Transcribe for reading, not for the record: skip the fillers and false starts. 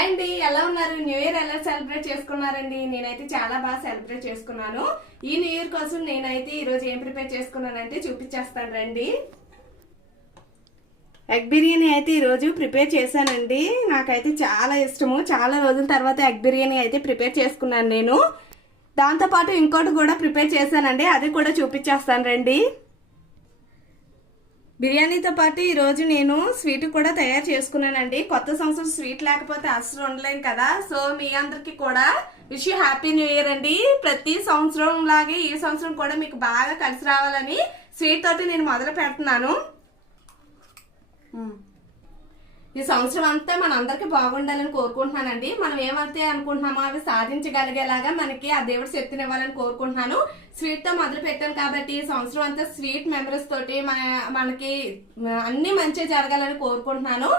Hi అండి, ఎలా ఉన్నారు? న్యూ ఇయర్ ఎలా సెలబ్రేట్ చేసుకున్నారండి? నేనైతే చాలా బాగా సెలబ్రేట్ చేసుకున్నాను. ఈ న్యూ ఇయర్ కోసం నేనైతే ఈ రోజు ఏం ప్రిపేర్ చేసుకున్నానంటే చూపించేస్తాను రండి. ఎగ్ బిర్యానీ అయితే ఈ రోజు ప్రిపేర్ చేశానండి. నాకైతే చాలా ఇష్టము. చాలా రోజుల తర్వాత ఎగ్ బిర్యానీ అయితే ప్రిపేర్ చేసుకున్నాను నేను. దాంతోపాటు ఇంకోటి కూడా ప్రిపేర్ చేశానండి, అది కూడా చూపించేస్తాను రండి. బిర్యానీతో పాటు ఈరోజు నేను స్వీట్ కూడా తయారు చేసుకున్నానండి. కొత్త సంవత్సరం స్వీట్ లేకపోతే అసలు ఉండలేం కదా. సో మీ అందరికి కూడా wish you happy new year అండి. ప్రతి సంవత్సరం లాగే ఈ సంవత్సరం కూడా మీకు బాగా కలిసి రావాలని స్వీట్ తోటి నేను మొదలు పెడుతున్నాను. ఈ సంవత్సరం అంతా మన అందరికి బాగుండాలని కోరుకుంటున్నానండి. మనం ఏమైతే అనుకుంటున్నామో అవి సాధించగలిగేలాగా మనకి ఆ దేవుడు శక్తినివ్వాలని కోరుకుంటున్నాను. స్వీట్ తో మొదలు పెట్టాను కాబట్టి ఈ సంవత్సరం అంతా స్వీట్ మెమరీస్ తోటి మనకి అన్ని మంచి జరగాలని కోరుకుంటున్నాను.